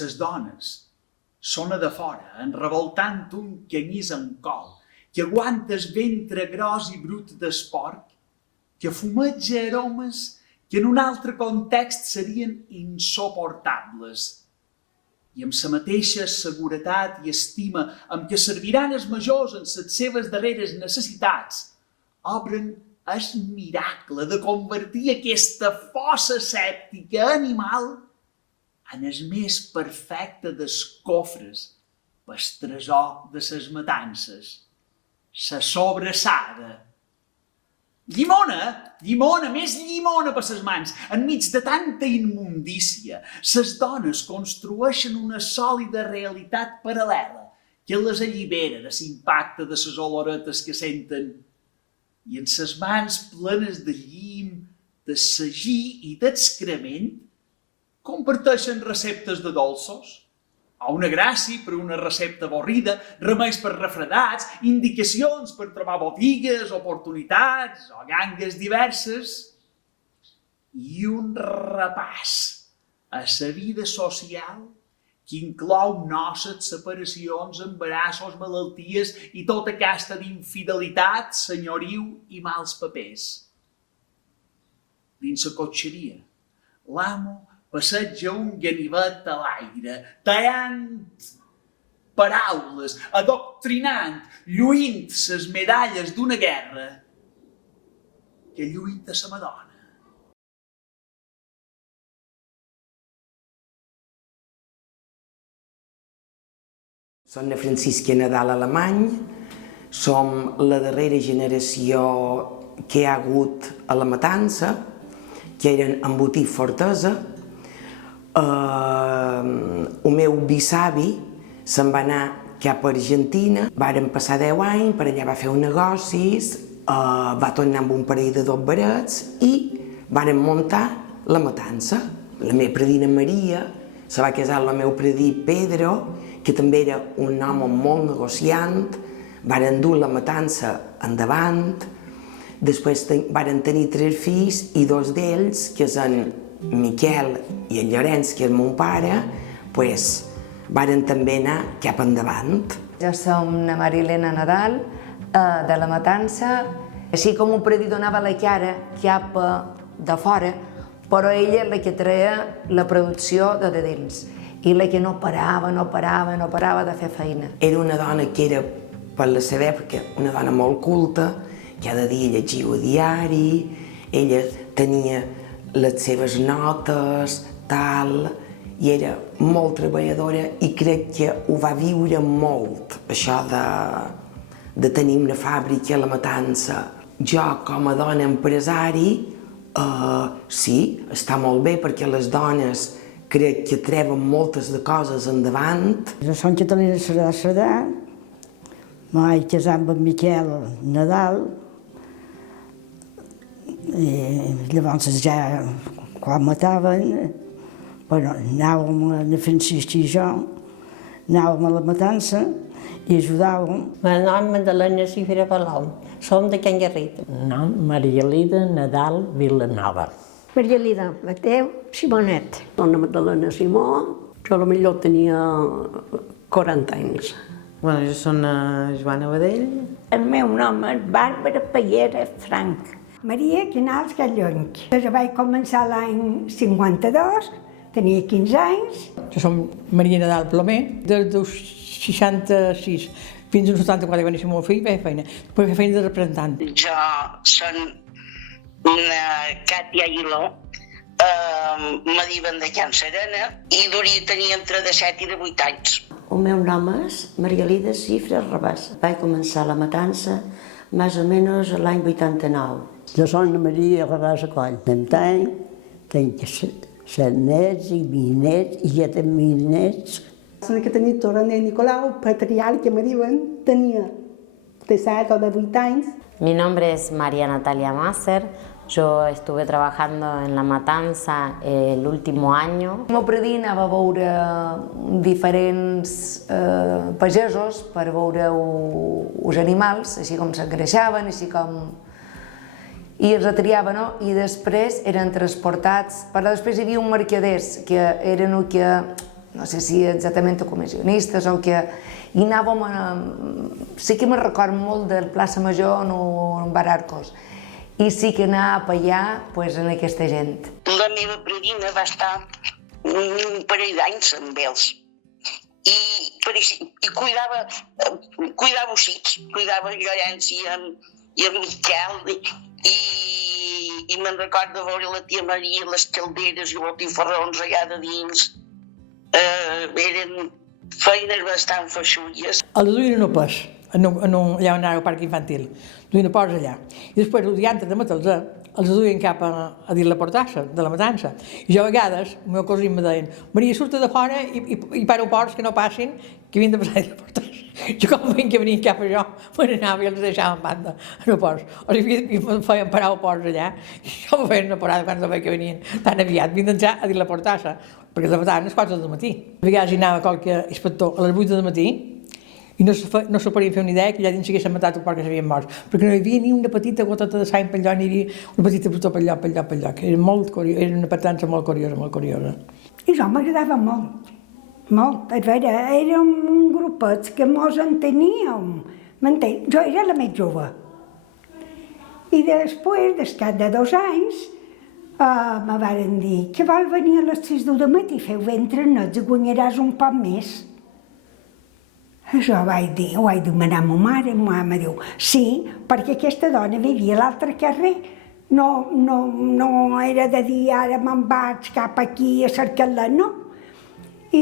les dones són a de fora, enrevoltant un canyís en col, que aguanta el ventre gros i brut del porc, que fumeja aromes que en un altre context serien insuportables. I amb la mateixa seguretat i estima amb què serviran els majors en les seves darreres necessitats, obren el miracle de convertir aquesta fossa sèptica animal en el més perfecte dels cofres pel tresor de les matances, la sobrassada. Llimona, més llimona per les mans. Enmig de tanta immundícia, les dones construeixen una sòlida realitat paral·lela que les allibera de l'impacte de les oloretes que senten. I en les mans plenes de llim, de sagí i d'excrement, comparteixen receptes de dolços, o una gràcia per una recepta avorrida, remeis per refredats, indicacions per trobar botigues, oportunitats o gangues diverses, i un repàs a la vida social que inclou noces, separacions, embarassos, malalties i tota aquesta d'infidelitat, senyoriu i mals papers. Dins la cotxeria, l'amo passeja un ganivet a l'aire, tallant paraules, adoctrinant, lluint les medalles d'una guerra que lluita la Madonna. Som una Francisca Nadal alemany, som la darrera generació que hi ha hagut a la matança, que eren en Botín Fortesa. El meu bisavi se'n va anar cap a Argentina, varen passar 10 anys, per allà va fer uns negocis, va tornar amb un parell de barets i varen muntar la matança. La meva predina Maria se va casar amb el meu predí Pedro, que també era un home molt negociant, varen dur la matança endavant, després varen tenir 3 fills i 2 d'ells, que són Miquel i en Llorenç, que és mon pare, varen també anar cap endavant. Jo som la Marilena Nadal, de la Matança. Així com un predí donava la cara cap de fora, però ella és la que treia la producció de dins i la que no parava de fer feina. Era una dona que era, per la seva època, una dona molt culta, cada dia llegia a diari, ella tenia les seves notes, tal, i era molt treballadora i crec que ho va viure molt, això de tenir una fàbrica a la Matança. Jo, com a dona empresari, sí, està molt bé perquè les dones crec que treuen moltes de coses endavant. Jo som Catalina Cerdà, m'he casat amb en Miquel Nadal, i llavors ja, quan mataven, anàvem a Francisca i jo, anàvem a la Matança i ajudàvem. El nom Magdalena Cifra Palau, som de Can Garrita. Nom Maria Elida Nadal Vilanova. Maria Elida Mateu Simonet. Dona Magdalena Simó, jo potser tenia 40 anys. Jo soc Joana Badell. El meu nom és Bàrbara Pallera Frank. Maria Quinals Gallonc. Jo vaig començar l'any 52, tenia 15 anys. Jo som Maria Nadal Plomer, des dels 66 fins als 74 quan era el meu fill, vaig fer feina. Vaig fer feina de representant. Jo soc Càtia Aguiló, me diuen de Can Serena i tenia entre 17 i 18 anys. El meu nom és Maria Elida Cifra Rabàs. Vaig començar la matança més o menys l'any 89. Jo soc Maria Rabàs Coll. Tenc 7 nets i bisnets i ja tenc bisnets. La que tenia Torrener Nicolau, patriarca que me diuen, tenia de 7 o de 8 anys. Mi nombre es María Natalia Masser. Yo estuve trabajando en La Matanza el último año. El meu predí anava a veure diferents pagesos per veure els animals, així com s'engreixaven, així com... i els retriaven, no? I després eren transportats, però després hi havia un mercaders que eren el que no sé si exactament comissionistes o què, i anàvem sí que me'n recordo molt del plaça Major o en Bar Arcos, i sí que anava allà en aquesta gent. La meva predina va estar un parell d'anys amb ells i cuidava ossits, cuidava Llorenç i en Miquel, i me'n recordo veure la tia Maria, les calderes i els botifarrons allà de dins. Eren feines bastant feixulles. Els duien a pes, allà on anava al parc infantil, duien a pes allà. I després, el dia de matar-los, els duien cap a dir la portassa, de la matança. I jo a vegades, el meu cosí em deien, Maria, surta de fora i para ports que no passin, que havien de passar a la portassa. Jo com veien que venien cap a jo, me n'anava i els deixava en banda, en el ports. O sigui, em feien parar al ports allà, i jo me feien una parada quan veia que venien tan aviat, havien d'entrar a dir la portassa, perquè la mataven a les 4 del matí. A vegades hi anava qualque inspector a les 8 del matí, i no se podien fer una idea que allà dins s'haguessin matat el porc que s'havien morts, perquè no hi havia ni una petita goteta de sang per allò, ni hi havia una petita brutó per allò, que era molt curiós, era una matança molt curiosa. I això m'agradava molt. A veure, érem un grupet que mos enteníem, m'entén? Jo era la més jove. I després, del cap de 2 anys, me varen dir que vol venir a les 6 del matí, feu entrenats i guanyaràs un poc més. Això ho vaig demanar a ma mare, i ma mare diu, sí, perquè aquesta dona vivia a l'altre carrer. No era de dir, ara me'n vaig cap aquí a cercar-la, no. I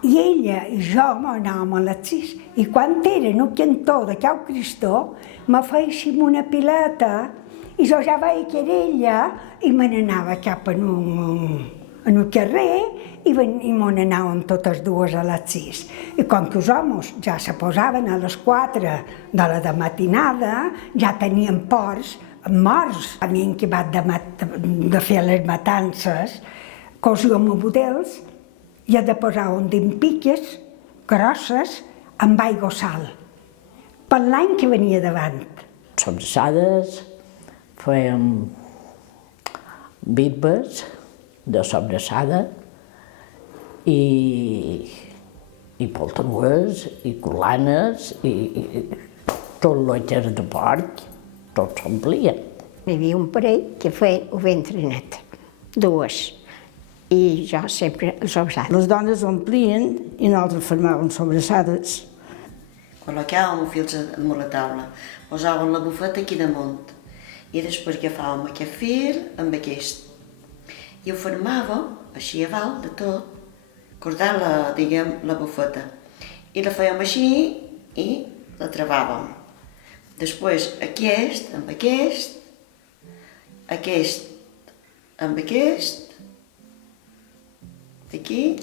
ella i jo anàvem a les 6, i quan era en el cantó de Cau Cristó, me fèiem una pileta, i jo ja veia que era ella, i me n'anava cap en el carrer, i me n'anàvem totes dues a les 6. I com que els homes ja se posaven a les 4 de la matinada, ja tenien porcs morts. Havien acabat de fer les matances, cosíem a budels, i ha de posar en piques grosses amb aigua o sal, per l'any que venia davant. Sobrassades, fèiem birbes de sobrassada i poltanues, i colanes, i tot el que era de porc, tot s'omplia. Hi havia un parell que feia el ventre net, 2. I jo sempre sobrassades. Les dones omplien i nosaltres formàvem sobrassades. Col·locàvem fils damunt la taula, posàvem la bufeta aquí damunt i després agafàvem aquest fil amb aquest. I ho formàvem així a dalt de tot, cordant la bufeta. I la fèiem així i la travavem. Després aquest amb aquest, aquest amb aquest, d'aquí,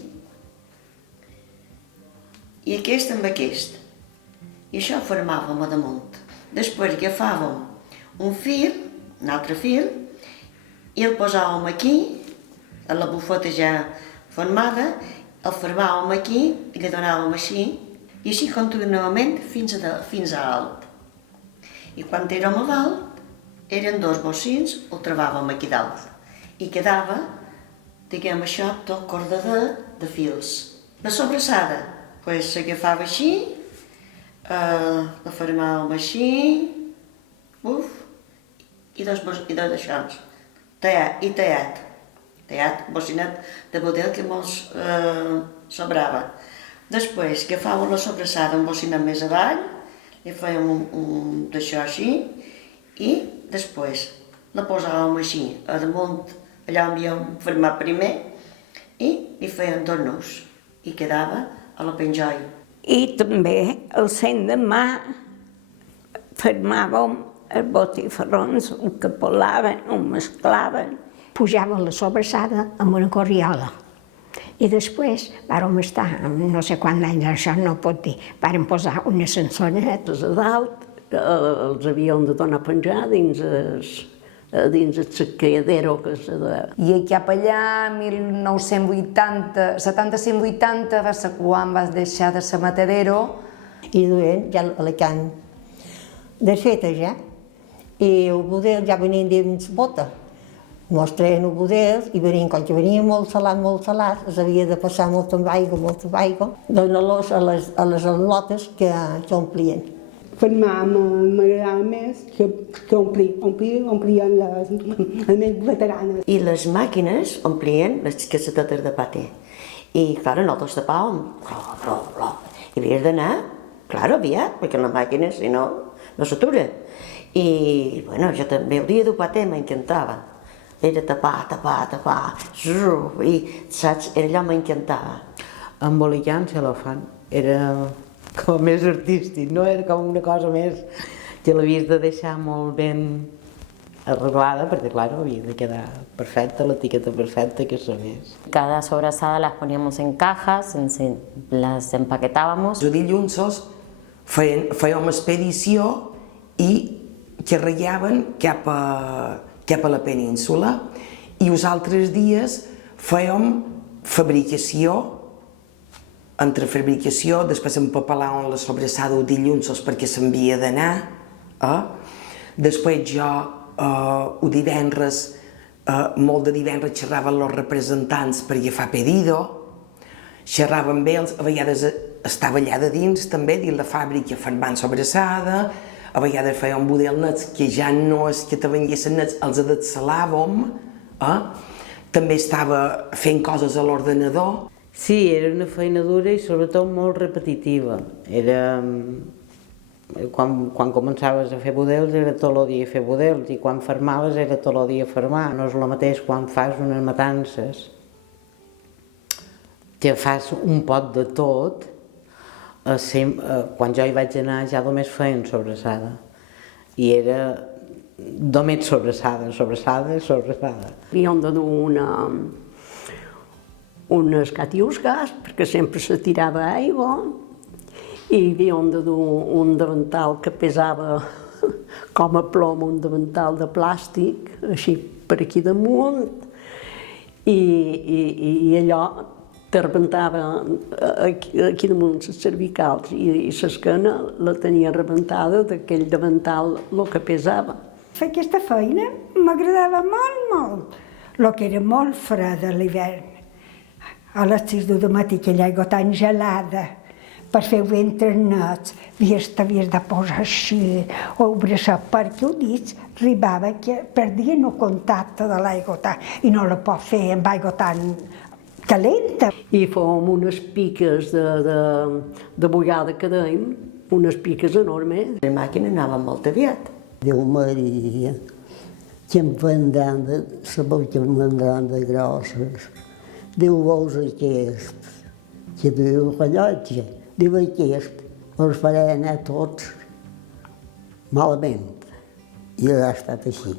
i aquest amb aquest. I això ho formàvem a damunt. Després agafàvem un fil, un altre fil, i el posàvem aquí, a la bufeta ja formada, el formàvem aquí i li donàvem així, i així continuament fins a alt. I quan érem a dalt, eren 2 bocins, ho trobàvem aquí dalt. I quedava, diguem això, tot cordadet de fils. La sobrassada, s'agafava així, la formàvem així, i dos d'això, tallat, bocinet de budel que mos sobrava. Després agafàvem la sobrassada un bocinet més avall, li fèiem un d'això així, i després la posàvem així, a damunt, allà on havíem format primer, i li feien 2 nus, i quedava a la penjoll. I també el cent de mà formàvem els botifarrons, ho capolaven, ho mesclaven. Pujava la sobrassada amb una corriola. I després vàrem estar, no sé quants anys, això no pot dir, vàrem posar unes sansonetes a dalt, els havíem de donar a penjar dins el saqueadero que se de... I cap allà, 1980, 75-80, va ser quan vas deixar de ser matadero. I duien ja a la can desfeta ja, i el budel ja venien dins bota. Mos treien el budel i venien, quan venia molt salat, es havia de passar molta aigua, donar-los a les al·lotes que omplien. Fermar m'agradava més que omplien les més veteranes. I les màquines omplien les cassetetes de paté. I, clar, nosaltres tapàvem, i havies d'anar, clar, aviat, perquè la màquina, si no, no s'atura. I, bueno, jo també, el dia del paté m'encantava. Era tapar, i, saps, allò m'encantava. Embolicar en cel·lofan era com més artístic, no? Era com una cosa més que l'havies de deixar molt ben arreglada, perquè, clar, havia de quedar perfecta, l'etiqueta perfecta que sonés. Cada sobrasada las poníamos en cajas, las empaquetábamos. Els dillunsos fèiem expedició i carregaven cap a la península i els altres dies fèiem fabricació, entre fabricació, després empapelàvem la sobrassada dels dillunsos perquè s'havia d'anar. Després jo, el divendres, molt de divendres xerraven els representants per agafar pedido, xerraven amb ells, a vegades estava allà de dins també, dins la fàbrica formant sobrassada, a vegades fèiem budel nets que ja no és que te venguessin nets, els adetzelàvem, també estava fent coses a l'ordenador. Sí, era una feina dura i sobretot molt repetitiva. Era... Quan començaves a fer budels era tot el dia fer budels i quan fermaves era tot el dia fermar. No és el mateix quan fas unes matances, que fas un pot de tot. Quan jo hi vaig anar ja només feien sobrassada i era només sobrassada. Havíem de dur unes catiusques perquè sempre se tirava aigua i havíem de dur un davantal que pesava com a plom, un davantal de plàstic, així per aquí damunt, i allò te rebentava aquí damunt les cervicals i l'esquena la tenia rebentada d'aquell davantal el que pesava. Fer aquesta feina m'agradava molt. El que era molt fred a l'hivern, a les 6 del matí, aquella aigua tan gelada, per fer ventres nets, havies de posar així, o abraçar, perquè els dits arribava que perdien el contacte de l'aigua i no la pot fer amb aigua tan calenta. I fèiem unes piques de bullada que dèiem, unes piques enormes. La màquina anava molt aviat. Déu Maria, que em vendran de... sabeu que em vendran de grosses. Déu vols aquest, que diu el rellotge, diu aquest, els faré anar tots malament. I ha estat així.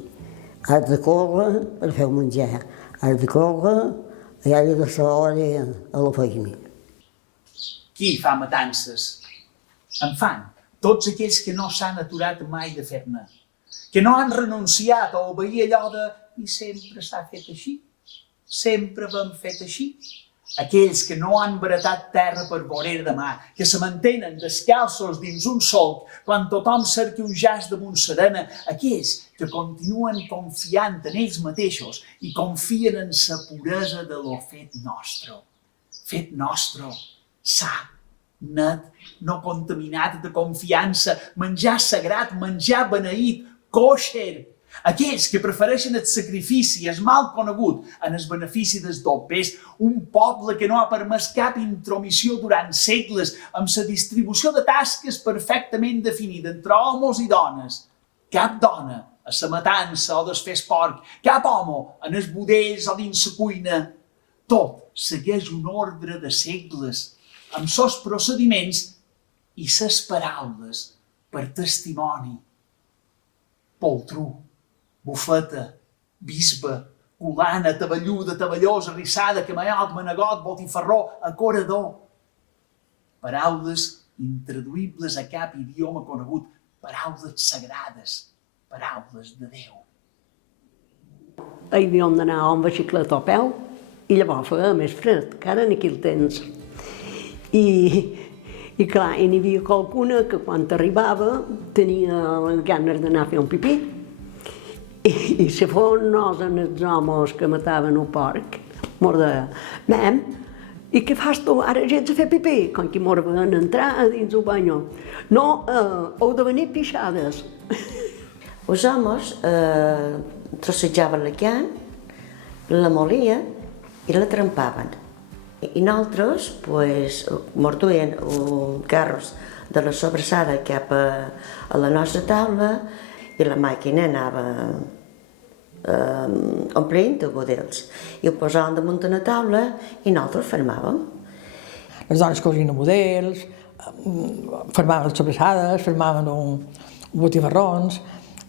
Has de córrer per fer menjar, has de córrer i has de ser hora a la feina. Qui fa matances? En fan tots aquells que no s'han aturat mai de fer-ne, que no han renunciat a obeir allò de i sempre s'ha fet així, sempre ho hem fet així. Aquells que no han baratat terra per voler demà, que se mantenen descalços dins un solc quan tothom cerca un jaç damunt serena, aquells que continuen confiant en ells mateixos i confien en la puresa de lo fet nostre, sa, net, no contaminat de confiança, menjar sagrat, menjar beneït, kosher. Aquells que prefereixen el sacrifici, el mal conegut, en el benefici dels dobbers, un poble que no ha permès cap intromissió durant segles amb la distribució de tasques perfectament definida entre homes i dones. Cap dona a la matança o desfés porc, cap home en els budells o dins la cuina. Tot segueix un ordre de segles, amb sos procediments i ses paraules per testimoni. Poltrú, bufeta, bisbe, colana, taballuda, taballosa, rissada, camaiot, manegot, botifarró, acorador. Paraules intraduïbles a cap idioma conegut, paraules sagrades, paraules de Déu. Havíem d'anar amb bicicleta a peu i llavors feia més fred, que ara en aquell temps. I clar, n'hi havia qualcuna que quan arribava tenia ganes d'anar a fer un pipí I si fos nosa els homes que mataven el porc, mos deia, nen, i què fas tu? Ara ja ets a fer pipí, com que mos van entrar a dins el banyo. No, heu de venir pixades. Els homes trossejaven la carn, la molien i la trempaven. I nosaltres, mos duien els carros de la sobrassada cap a la nostra taula i la màquina anava omplint de budels. I ho posàvem damunt de la taula i nosaltres fermàvem. Les dones cosien budels, fermaven les sobrassades, fermaven botifarrons,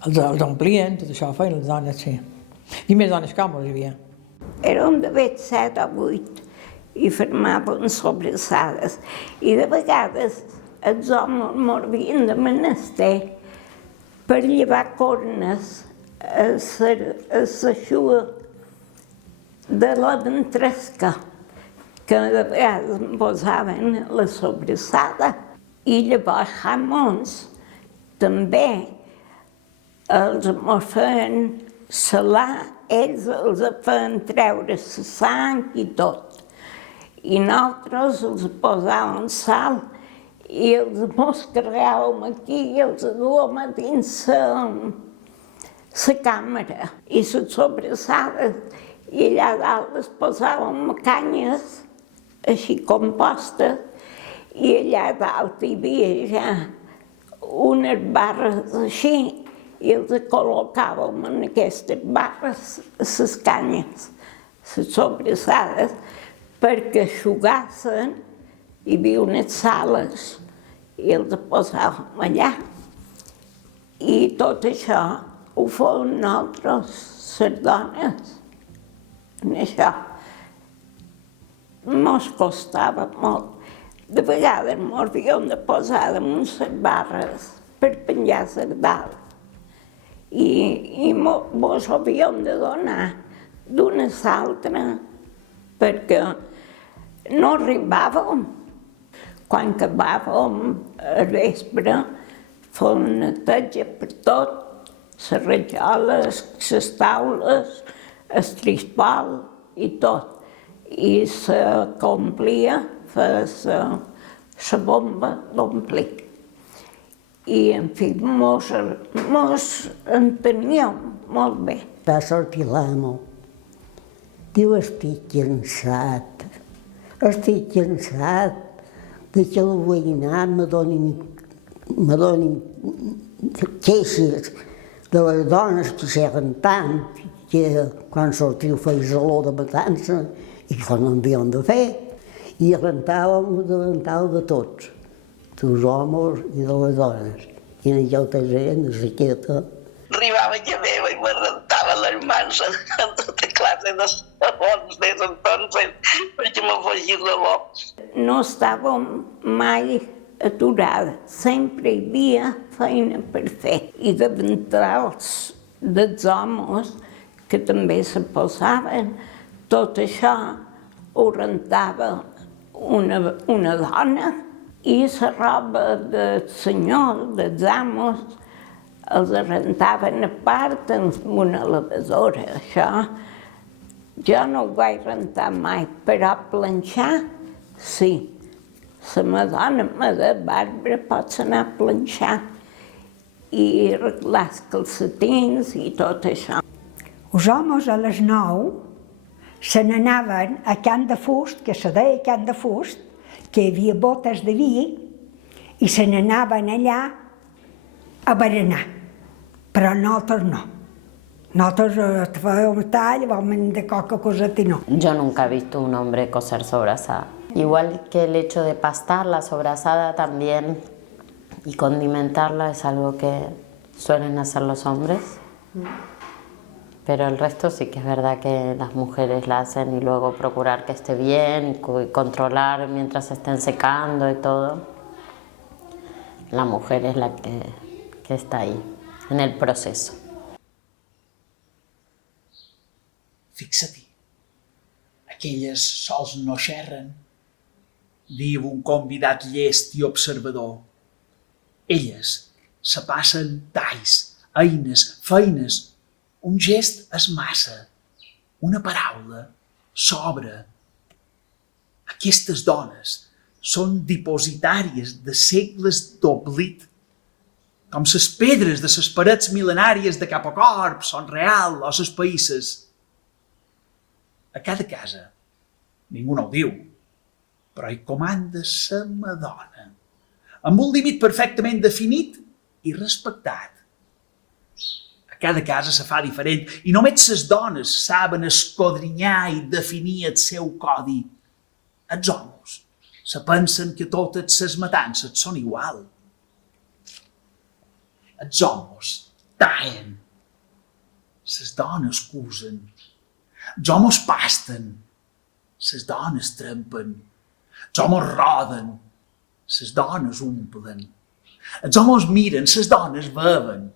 els omplien, tot això ho feien les dones, sí. I més dones que homes hi havia. Érem d'haver 7 o 8 i fermaven sobrassades. I de vegades els homes morien de menester per llevar cornes a la xua de la ventresca, que de vegades posaven la sobrassada. I llavors jamons també els feien salar, ells els feien treure la sang i tot. I nosaltres els posàvem sal i els mos carregàvem aquí i els duem a dins la càmera. I les sobrassades, i allà dalt les posàvem a canyes, així compostes, i allà dalt hi havia ja unes barres així, i els col·locàvem en aquestes barres a les canyes, les sobrassades, perquè eixugassen, hi havia unes sales i els posàvem allà. I tot això ho fèiem nosaltres, les dones, en això. Mos costava molt. De vegades mos havíem de posar damunt les barres per penjar-les dalt. I mos havíem de donar d'una a l'altra perquè no arribàvem. Quan acabàvem al vespre, fèiem neteja per tot, les rajoles, les taules, el trispal i tot. I se complia, feia la bomba d'omplir. I, en fi, mos enteníem molt bé. Va sortir l'amo. Diu, estic cansat de que el veïnat me donin queixes de les dones que s'eren tant, que quan sortiu feia olor de matança i que no havíem de fer. I rentàvem de tots, dels homes i de les dones. I en allò gent, de saqueta. Arribava a meva i me rentava les mans en tota classe de sabons des entonces, perquè me feia l'olor. No estàvem mai aturades, sempre hi havia feina per fer. I de ventrals dels homes que també se posaven, tot això ho rentava una dona i la roba del senyor, dels amos, els rentaven a part amb una lavadora. Això jo no ho vaig rentar mai, però planxar, sí. La meva dona me deia, Bàrbara, pots anar a planxar i arreglar els calcetins i tot això. Els homes a les 9 se n'anaven a Can de Fust, que se deia Can de Fust, que hi havia botes de vi, i se n'anaven allà a berenar. Però nosaltres no. Nosotros fèiem tall, vamos de qualque coseta y no. Yo nunca he visto un hombre coser sobrasada. Igual que el hecho de pastar la sobrasada también y condimentarla es algo que suelen hacer los hombres. Pero el resto sí que es verdad que las mujeres la hacen y luego procurar que esté bien y controlar mientras se estén secando y todo. La mujer es la que está ahí, en el proceso. Fixa-t'hi, aquelles sols no xerren, diu un convidat llest i observador. Elles se passen talls, eines, feines, Un gest és massa, una paraula sobra. Aquestes dones són dipositàries de segles d'oblit, com les pedres de les parets mil·lenàries de Capocorp, Son Real o les Païsses. A cada casa, ningú no ho diu, però hi comanda la Madonna, amb un límit perfectament definit i respectat. A cada casa se fa diferent i només les dones saben escodrinyar i definir el seu codi. Els homes se pensen que totes les matances són igual. Els homes tallen, les dones cusen, els homes pasten, les dones trempen, els homes roden, les dones omplen, els homes miren, les dones beuen,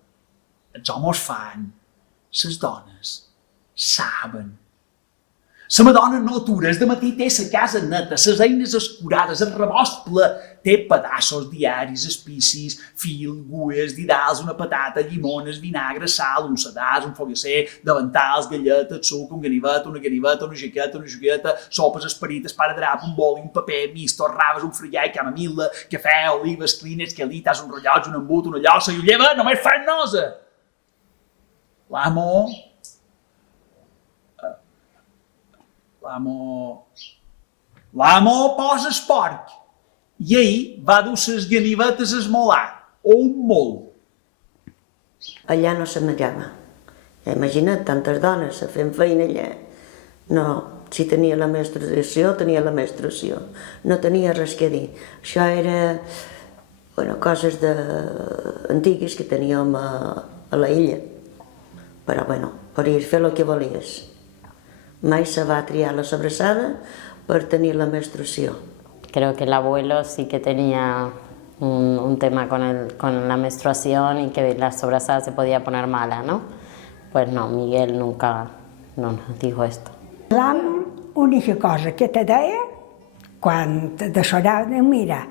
els homes fan, les dones saben. La Madonna no atura, de matí té la casa neta, les eines escurades, el rebost ple, té pedassos diaris, espicis, fil, gues, didals, una patata, llimones, vinagre, sal, un sedàs, un fogasser, davantals, galletes, suc, un ganivet, una jaqueta, sopes, esperites, paradrap, un boli, un paper, mistos, raves, un frillai, camamil·la, cafè, olives, clínex, quelitas, un rellotge, un embut, una llossa i un lleva, només fan nosa. L'amo posa el porc i ell va dur les ganivetes a esmolar, o un mol. Allà no se menjava. Imagina't, tantes dones fent feina allà. No, si tenia la menstruació, tenia la menstruació. No tenia res que dir. Això era coses antigues que teníem a la illa. Però podies fer el que volies. Mai se va triar la sobrassada per tenir la menstruació. Creo que el abuelo sí que tenía un tema con la menstruación y que la sobrasada se podía poner mala, ¿no? Pues no, Miguel nunca nos dijo esto. L'única cosa que te deia, quan de sorar, mira,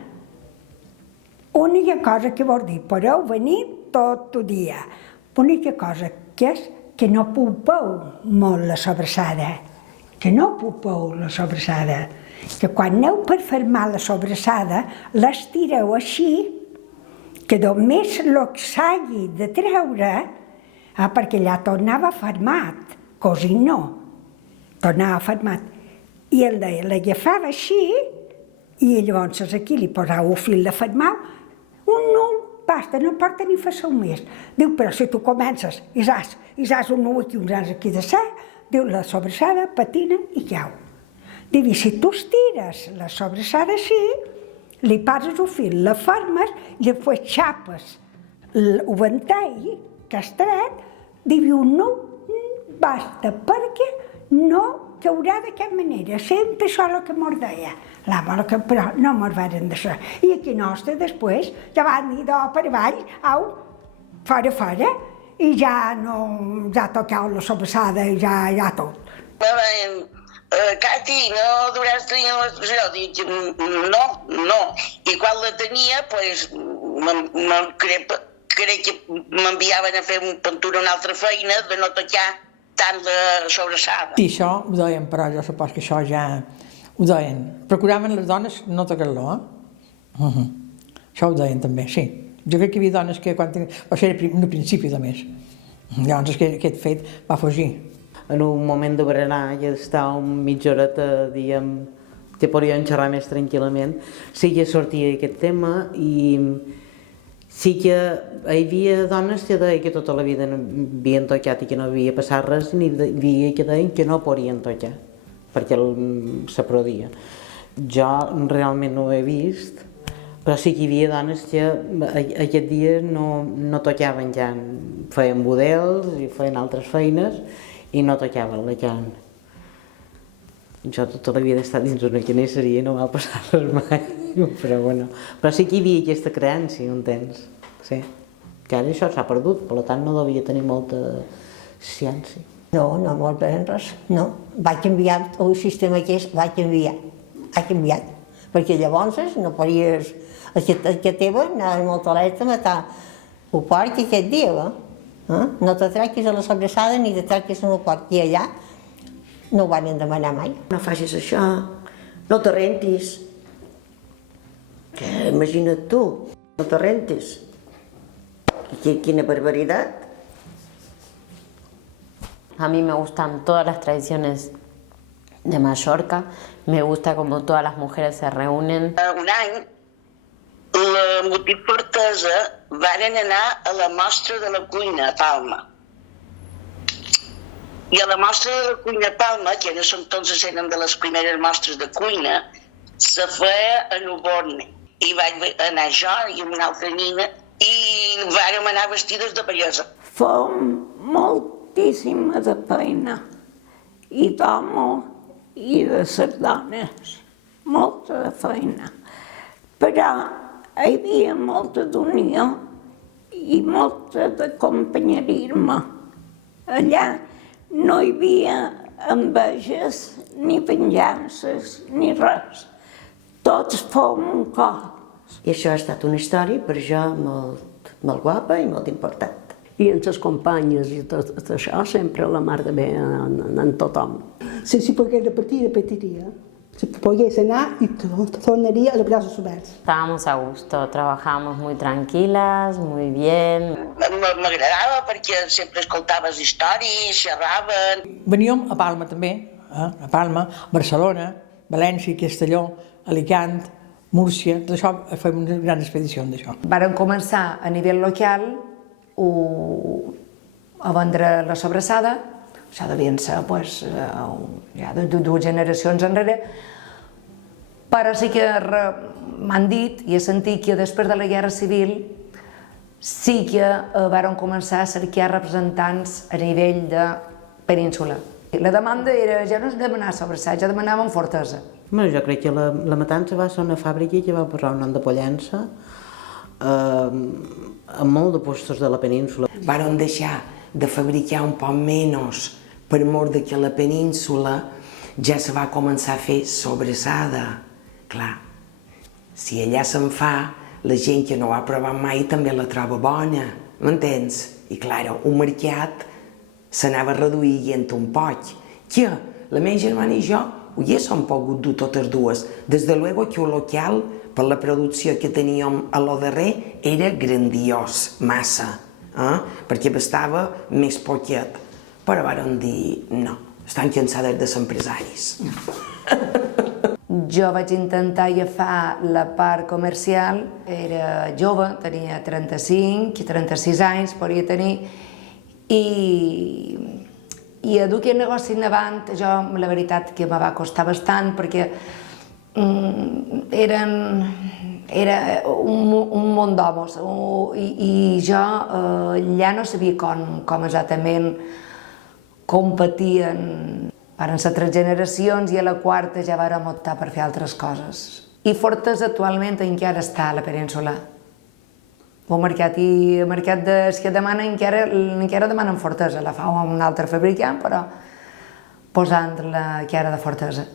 única cosa que vol dir, podeu venir tot el dia. L'única cosa que és que no pupeu molt la sobrassada, que quan aneu per fermar la sobrassada, l'estireu així, que només el que s'hagi de treure, perquè allà tornava fermat, cosint no, tornava fermat, i l'agafava així, i llavors aquí li posava el fil de fermar, basta, no porta ni fer-se un mes. Diu, però si tu comences i saps un nou aquí, uns anys aquí de ser, diu, la sobrassada patina i cau. Diu, i si tu estires la sobrassada així, li passes el fil, la formes, i després xapes el ventall que has tret, diu, no basta, perquè no caurà d'aquesta manera. Sempre això és el que mos deia. Però no mos varen deixar. I aquí nostre, després, ja van dir per avall, fora, i ja tocau la sobrassada i ja tot. Cati, no duràs tenir la menstruació? Dic, no. I quan la tenia, crec que m'enviaven a fer pintura una altra feina de no tocar tant la sobrassada. I això ho deien, però jo supos que això ja ho deien. Procuraven les dones no tocar-lo, Això ho deien també, sí. Jo crec que hi havia dones que quan tenien... O sigui, era un principi, de més. Llavors aquest fet va fugir. En un moment de berenar i estava mitja horeta, diguem, que podíem xerrar més tranquil·lament, sí que sortia aquest tema i sí que hi havia dones que deien que tota la vida no havien tocat i que no havia passat res, ni havia que deien que no podien tocar, perquè se prodia. Jo realment no ho he vist, però sí que hi havia dones que aquest dia no tocaven ja, feien budels i feien altres feines i no tocaven la carn. Jo tota la vida he estat dins una canisseria i no m'ha passat res mai, però bueno. Però sí que hi havia aquesta creença, un temps, sí. Que ara això s'ha perdut, per tant no devia tenir molta ciència. No molt bé res, no. Va canviar el sistema aquest, ha canviat. Perquè llavors no podies... El que teva anava molt alerta a matar el porc aquest dia, No te tractis a la sobrassada ni te tractis en el porc. I allà no ho van demanar mai. No facis això, no te rentis. Que imagina't tu, no te rentis. Quina barbaritat. A mí me gustan todas las tradiciones de Mallorca, me gusta como todas las mujeres se reúnen. Un any, la Motiu Fortesa varen anar a la mostra de la cuina a Palma. I a la mostra de la cuina a Palma, que entonces eren de les primeres mostres de cuina, se feia a Nuborne. I vaig anar jo i una altra nina i vàrem anar vestides de bellesa. Fa moltíssima de feina, i d'home i de les dones, molta de feina. Però hi havia molta d'unió i molta de companyerisme. Allà no hi havia enveges, ni venjances, ni res. Tots fèiem un cos. I això ha estat una història per jo molt guapa i molt important. I amb les companyes i tot això sempre la mar de bé en tothom. Si pogués repetir, repetiria. Si pogués anar i tornaria a los brazos oberts. Estábamos a gusto, trabajábamos muy tranquilas, muy bien. M'agradava perquè sempre escoltaves històries, xerraven. Veníem a Palma també, a Palma, Barcelona, València, Castelló, Alicant, Múrcia, tot això, fèiem una gran expedició d'això. Varen començar a nivell local a vendre la sobrassada, això devien ser ja de 2 generacions enrere, però sí que m'han dit i he sentit que després de la Guerra Civil sí que varen començar a cercar representants a nivell de península. La demanda era, ja no es demanava sobrassada, ja demanaven Fortesa. Jo crec que la Matança va ser una fàbrica que va posar un nom de Pollença a molt de postos de la península. Varen deixar de fabricar un poc menys per mor de que a la península ja se va començar a fer sobrassada. Clar, si allà se'n fa, la gent que no ho ha provat mai també la troba bona, m'entens? I clar, un mercat s'anava reduint un poc. Que la meva germana i jo ho haguéssim pogut dur totes dues. Des de luego que el local, per la producció que teníem a lo darrer, era grandiós, massa, perquè bastava més poquet. Però varen dir, no, estan cansades de ser empresaris. Jo vaig intentar agafar la part comercial, era jove, tenia 35, 36 anys, podria tenir, i a dur aquest negoci endavant, jo, la veritat, que me va costar bastant, perquè era un món d'homes, i jo allà no sabia com exactament competien. Varen ser 3 generacions i a la 4 ja vàrem optar per fer altres coses. I Fortesa actualment encara està a la península. El mercat que demana encara demanen Fortesa, la fa un altre fabricant, però posant la cara de Fortesa.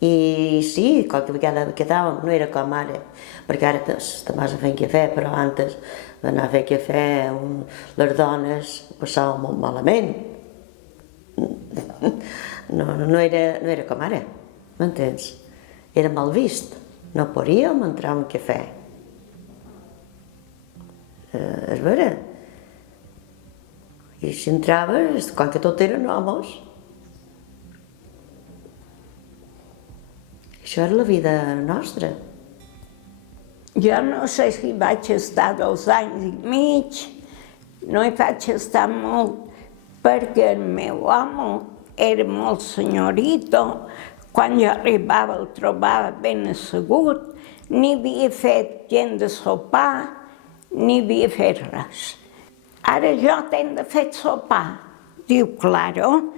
I sí, qualque vegada quedàvem, no era com ara, perquè ara te vas a fer cafè, però antes d'anar a fer cafè les dones ho passàvem molt malament. No era com ara, m'entens? Era mal vist, no podíem entrar a un cafè. És vera. I si entraves, com que tot eren homes. Això era la vida nostra. Jo no sé si vaig estar 2 anys i mig, no hi vaig estar molt, perquè el meu home era molt senyorito. Quan jo arribava el trobava ben assegut, ni havia fet gent de sopar, ni havia fet res. Ara jo tenc de fer sopar. Diu, claro.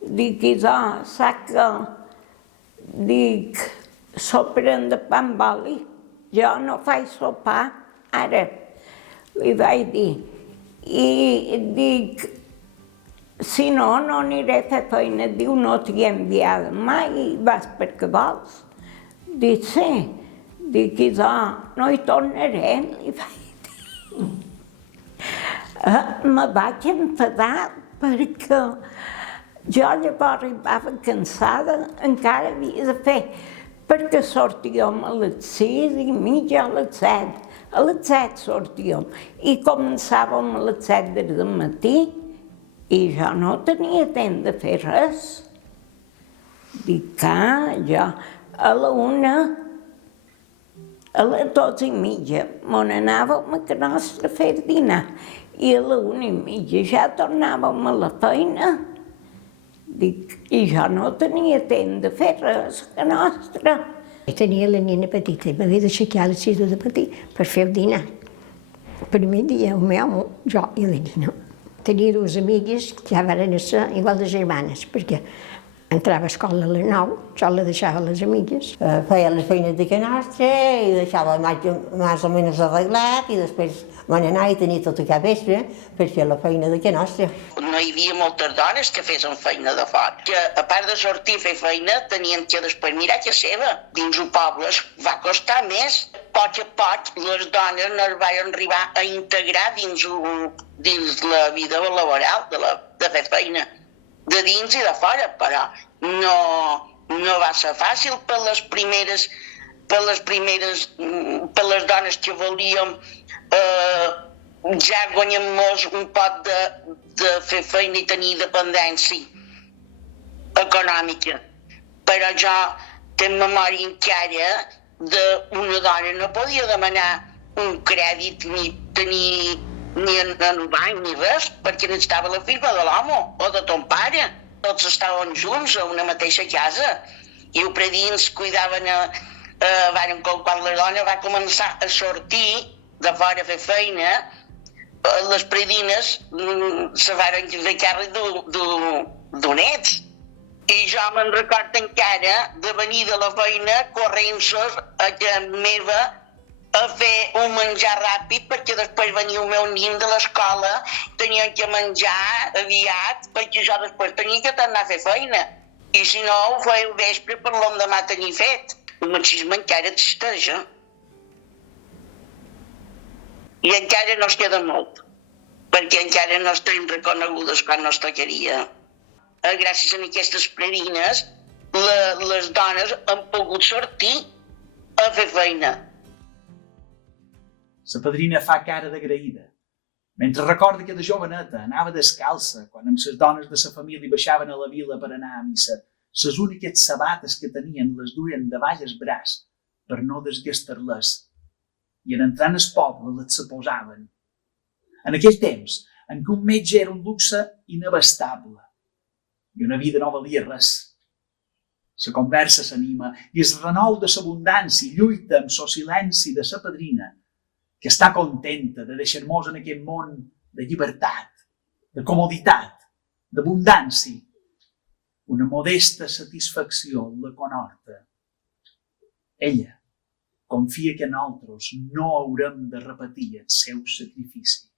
Dic, idò, sap que... Dic, sopren de pa amb oli. Jo no faig sopar ara. Li vaig dir. I dic, si no, no aniré a fer feina. Diu, no t'hi he enviat mai i vas perquè vols. Dic, sí. Dic, idò, no hi tornaré, li vaig dir. Me vaig enfadar perquè jo llavors arribava cansada, encara havia de fer, perquè sortíem a les 6:30, a les 7. A les 7 sortíem i començàvem a les 7 del matí i jo no tenia temps de fer res. Dic que jo a la 1, a les 2:30 me n'anàvem a casa nostra a fer dinar i a la 1:30 ja tornàvem a la feina. Dic, i jo no tenia temps de fer res a casa nostra. Tenia la nena petita i m'havia d'aixecar a les 6 del matí per fer el dinar. El primer dia, el meu home, jo i la nena. Tenia dues amigues que ja van ser igual de germanes, perquè entrava a escola a les 9, jo la deixava a les amigues. Feia les feines de casa nostra i deixava més o menys arreglat i després me n'anava i tenia tot aquest vespre per fer la feina de casa nostra. No hi havia moltes dones que fessin feina de fora. Que a part de sortir a fer feina, tenien que després mirar que seva. Dins el poble va costar més. A poc les dones no es van arribar a integrar dins la vida laboral de fer feina. De dins i de fora, però no va ser fàcil per les dones que volíem ja guanyem-nos un poc de fer feina i tenir dependència econòmica. Però jo tenc memòria encara d'una dona no podia demanar un crèdit ni tenir ni en un banc ni res, perquè necessitava la firma de l'home o de ton pare. Tots estaven junts a una mateixa casa i els predins cuidaven, quan la dona va començar a sortir de fora a fer feina, les predines se van fer càrrec d'un nets. I jo me'n record encara de venir de la feina corrent-nos a casa meva a fer un menjar ràpid perquè després venia el meu nin de l'escola, tenien que menjar aviat perquè jo després tenia que tornar a fer feina. I si no, ho feia el vespre per l'endemà tenir fet. El machisme encara existeix, I encara no es queda molt, perquè encara no estem reconegudes quan no es tocaria. Gràcies a aquestes predines, les dones han pogut sortir a fer feina. La padrina fa cara d'agraïda. Mentre recorda que de joveneta anava descalça quan amb les dones de la família baixaven a la vila per anar a missa. Les úniques sabates que tenien les duien davall el braç per no desgastar-les i en entrant al poble les se posaven. En aquell temps en què un metge era un luxe inabastable i una vida no valia res. La conversa s'anima i es renou de l'abundància lluita amb el silenci de la padrina que està contenta de deixar-nos en aquest món de llibertat, de comoditat, d'abundància. Una modesta satisfacció la conhorta. Ella confia que nosaltres no haurem de repetir el seu sacrifici.